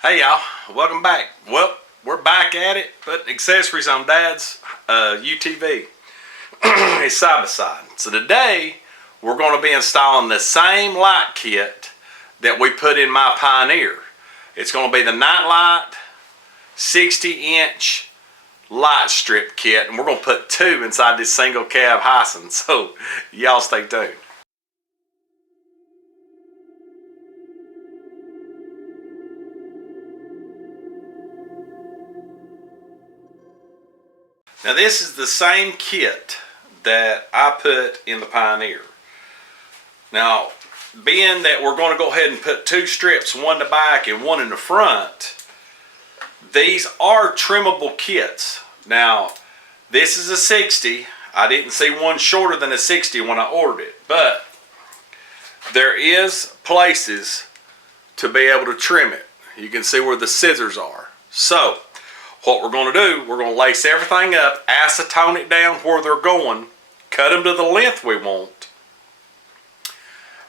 Hey y'all, welcome back. Well, we're back at it, putting accessories on Dad's UTV. It's side by side. So today, we're going to be installing the same light kit that we put in my Pioneer. It's going to be the Nilight 60-inch light strip kit, and we're going to put two inside this single cab Hisun. So y'all stay tuned. Now this is the same kit that I put in the Pioneer. Now, being that we're going to go ahead and put two strips, one in the back and one in the front, these are trimmable kits. Now, this is a 60. I didn't see one shorter than a 60 when I ordered it, but there is places to be able to trim it. You can see where the scissors are. So, what we're going to do, we're going to lace everything up, acetone it down where they're going, cut them to the length we want.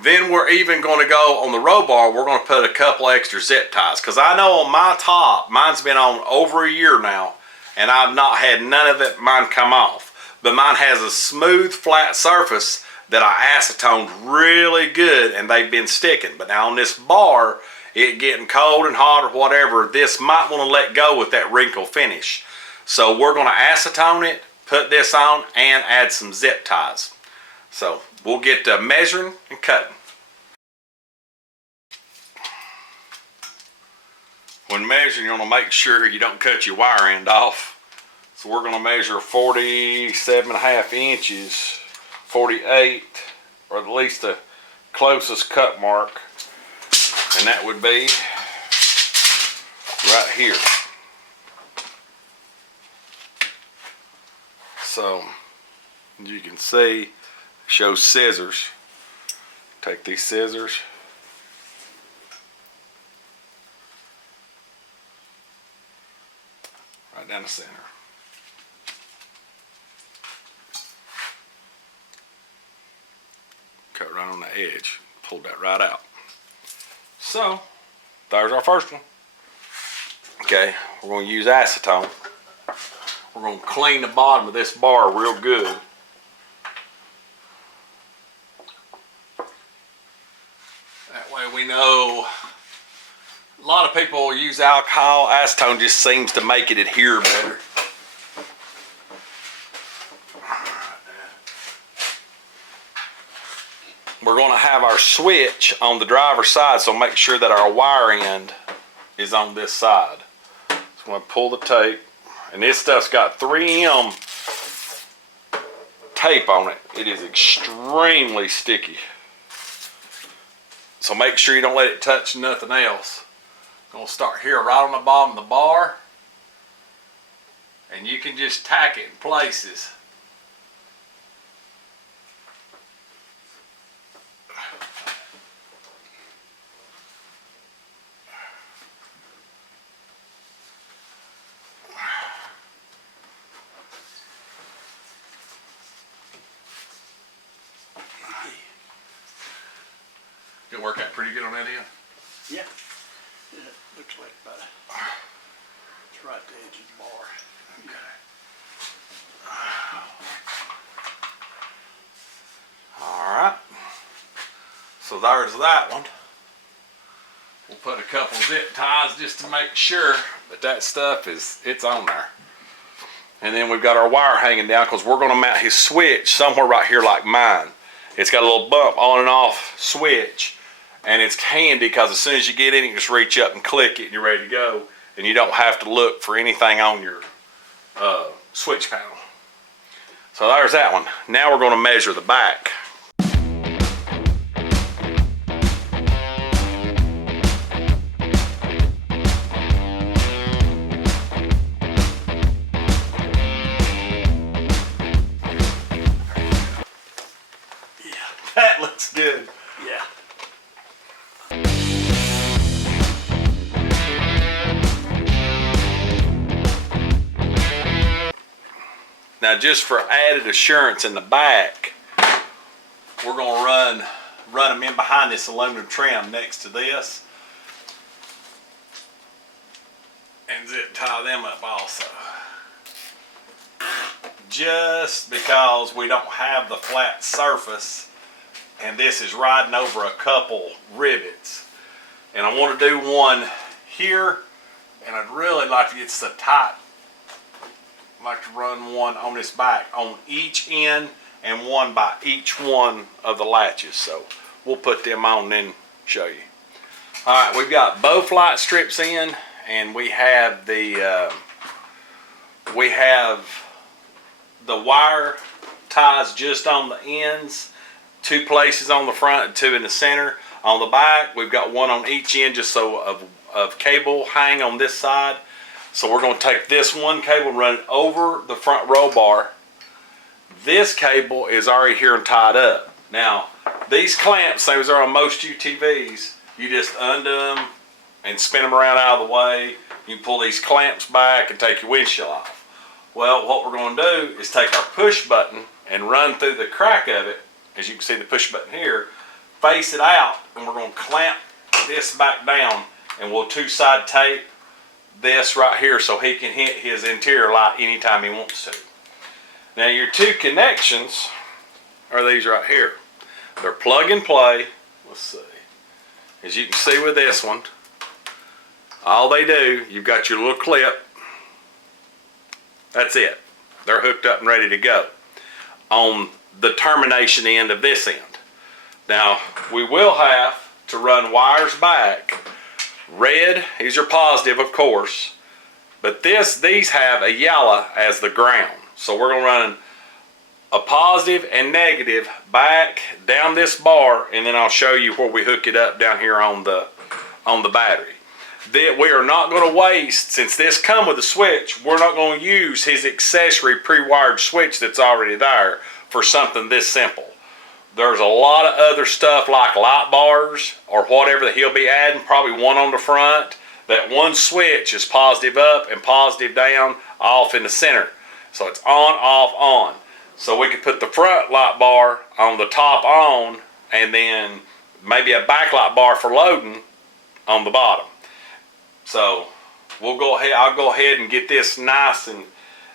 Then we're even going to go on the row bar, we're going to put a couple extra zip ties. Because I know on my top, mine's been on over a year now, and I've not had none of mine come off. But mine has a smooth, flat surface that I acetoned really good, and they've been sticking. But now on this bar, it getting cold and hot or whatever, this might want to let go with that wrinkle finish. So we're going to acetone it, put this on, and add some zip ties. So we'll get to measuring and cutting. When measuring, you want to make sure you don't cut your wire end off. So we're going to measure 47.5 inches, 48, or at least the closest cut mark. And that would be right here. So, as you can see, it shows scissors. Take these scissors. Right down the center. Cut right on the edge. Pull that right out. So, there's our first one. Okay, we're going to use acetone. We're going to clean the bottom of this bar real good. That way we know. A lot of people use alcohol. Acetone just seems to make it adhere better. We're going to have our switch on the driver's side, so make sure that our wire end is on this side. So I'm going to pull the tape, and this stuff's got 3M tape on it. It is extremely sticky. So make sure you don't let it touch nothing else. I'm going to start here right on the bottom of the bar, and you can just tack it in places. It work out pretty good on that end? Yeah. It looks like about it's right at the edge of the bar. Okay. Alright. So there's that one. We'll put a couple zip ties just to make sure that stuff it's on there. And then we've got our wire hanging down because we're going to mount his switch somewhere right here like mine. It's got a little bump on and off switch. And it's handy because as soon as you get in, you just reach up and click it and you're ready to go. And you don't have to look for anything on your switch panel. So there's that one. Now we're going to measure the back. Yeah, that looks good. Yeah. Now just for added assurance in the back, we're going to run them in behind this aluminum trim next to this. and zip tie them up also. Just because we don't have the flat surface and this is riding over a couple rivets. And I want to do one here, and I'd really like to get so tight. I'd like to run one on this back on each end and one by each one of the latches. So we'll put them on and then show you. All right, we've got both light strips in, and we have the wire ties just on the ends, 2 places on the front and 2 in the center. On the back, we've got one on each end just so of cable hang on this side. So we're going to take this one cable and run it over the front roll bar. This cable is already here and tied up. Now, these clamps, same as are on most UTVs, you just undo them and spin them around out of the way. You pull these clamps back and take your windshield off. Well, what we're going to do is take our push button and run through the crack of it, as you can see the push button here, face it out, and we're going to clamp this back down, and we'll 2-side tape this right here so he can hit his interior light anytime he wants to. Now your 2 connections are these right here. They're plug and play. Let's see. As you can see with this one, all they do, you've got your little clip. That's it. They're hooked up and ready to go on the termination end of this end. Now, we will have to run wires back. Red is your positive, of course, but these have a yellow as the ground. So we're going to run a positive and negative back down this bar, and then I'll show you where we hook it up down here on the battery. We are not going to waste, since this come with a switch, we're not going to use his accessory pre-wired switch that's already there for something this simple. There's a lot of other stuff like light bars or whatever that he'll be adding, probably one on the front. That one switch is positive up and positive down, off in the center. So it's on, off, on. So we could put the front light bar on the top on, and then maybe a backlight bar for loading on the bottom. So we'll go ahead. I'll go ahead and get this nice and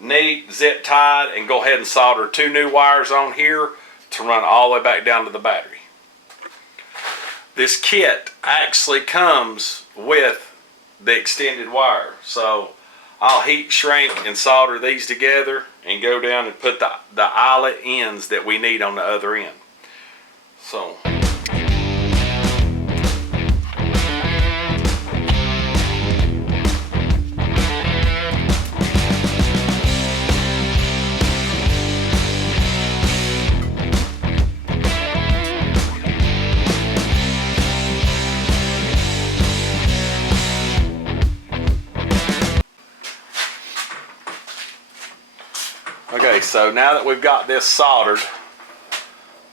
neat, zip tied, and go ahead and solder 2 new wires on here to run all the way back down to the battery. This kit actually comes with the extended wire, so I'll heat shrink and solder these together and go down and put the eyelet ends that we need on the other end. So okay, so now that we've got this soldered,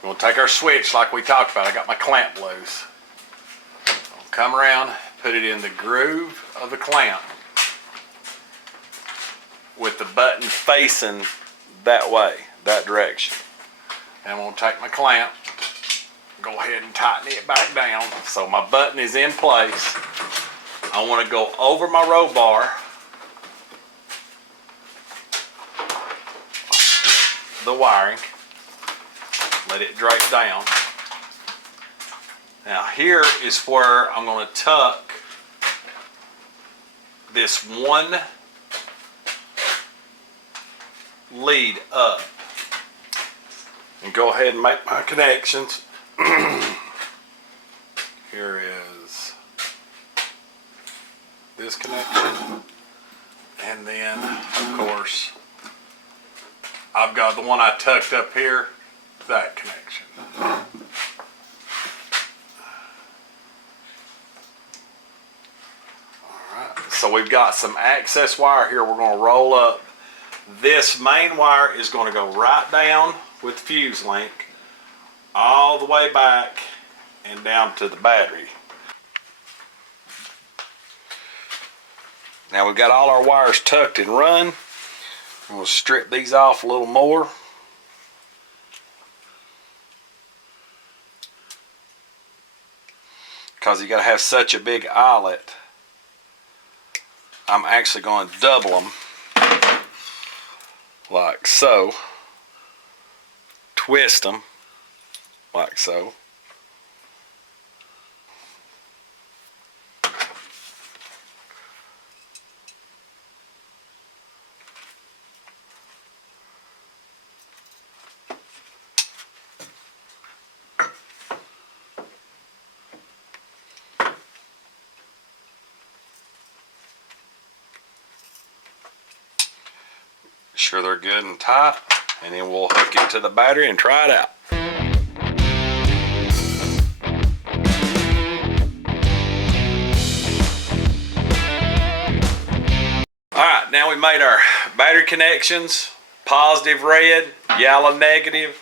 we'll take our switch like we talked about. I got my clamp loose. I'll come around, put it in the groove of the clamp with the button facing that way, that direction. And we'll take my clamp, go ahead and tighten it back down so my button is in place. I want to go over my roll bar, the wiring, let it drape down. Now here is where I'm going to tuck this one lead up and go ahead and make my connections. Here is this connection, and then of course I've got the one I tucked up here, that connection. Alright, so we've got some access wire here we're going to roll up. This main wire is going to go right down with fuse link all the way back and down to the battery. Now we've got all our wires tucked and run. We'll strip these off a little more. Because you got to have such a big eyelet I'm actually going to double them like so. Twist them like so. Sure they're good and tight, and then we'll hook it to the battery and try it out. Alright, now we made our battery connections, positive red, yellow negative,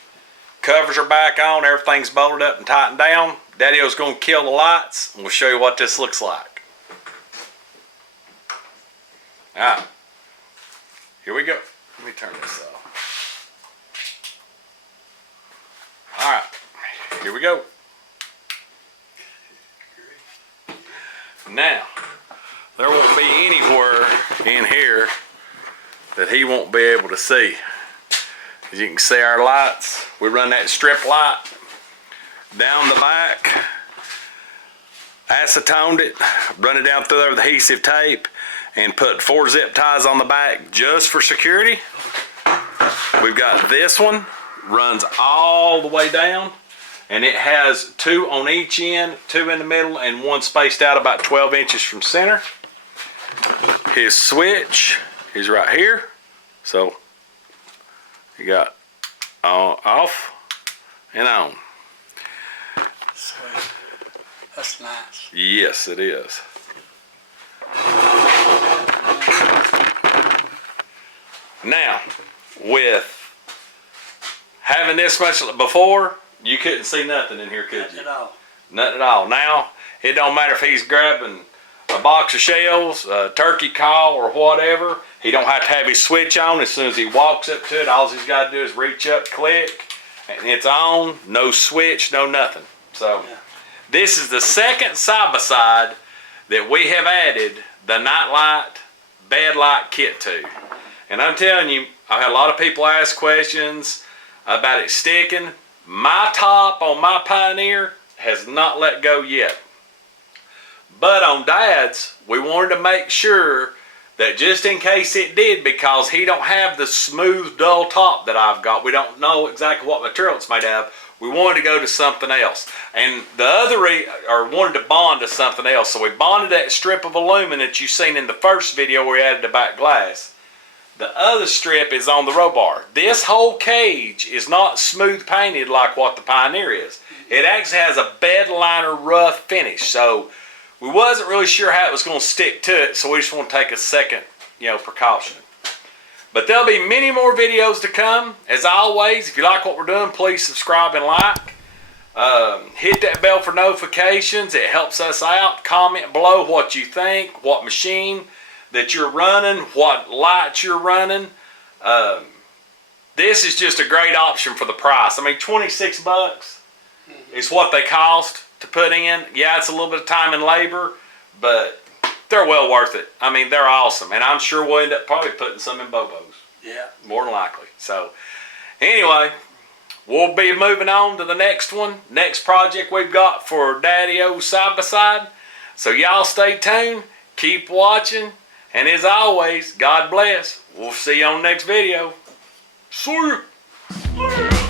covers are back on, everything's bolted up and tightened down. Daddy-O's going to kill the lights, and we'll show you what this looks like. Alright, here we go. Let me turn this off. Alright, here we go. Now, there won't be anywhere in here that he won't be able to see. As you can see our lights, we run that strip light down the back, acetoned it, run it down through there with adhesive tape, and put 4 zip ties on the back just for security. We've got this one, runs all the way down, and it has 2 on each end, 2 in the middle, and 1 spaced out about 12 inches from center. His switch is right here. So you got off and on. Sweet. That's nice. Yes, it is. Now, with having this much before, you couldn't see nothing in here, could Nothing you? at all. Nothing at all. Now, it don't matter if he's grabbing a box of shells, a turkey call, or whatever. He don't have to have his switch on. As soon as he walks up to it, all he's got to do is reach up, click, and it's on. No switch, no nothing. So, Yeah. this is the second side-by-side that we have added the nightlight bed light kit to. And I'm telling you, I've had a lot of people ask questions about it sticking. My top on my Pioneer has not let go yet. But on Dad's, we wanted to make sure that just in case it did, because he don't have the smooth, dull top that I've got, we don't know exactly what material it's made of, we wanted to go to something else. And the other, wanted to bond to something else. So we bonded that strip of aluminum that you seen in the first video where we added the back glass. The other strip is on the row bar. This whole cage is not smooth painted like what the Pioneer is. It actually has a bed liner rough finish. So we wasn't really sure how it was going to stick to it, so we just want to take a second, precaution. But there'll be many more videos to come. As always, if you like what we're doing, please subscribe and like. Hit that bell for notifications. It helps us out. Comment below what you think, what machine that you're running, what lights you're running. This is just a great option for the price. I mean, 26 bucks is what they cost to put in. Yeah, it's a little bit of time and labor, but they're well worth it. I mean, they're awesome, and I'm sure we'll end up probably putting some in Bobo's. Yeah. More than likely. So, anyway, we'll be moving on to the next one. Next project we've got for Daddy-O side-by-side. So y'all stay tuned. Keep watching. And as always, God bless. We'll see you on the next video. See ya.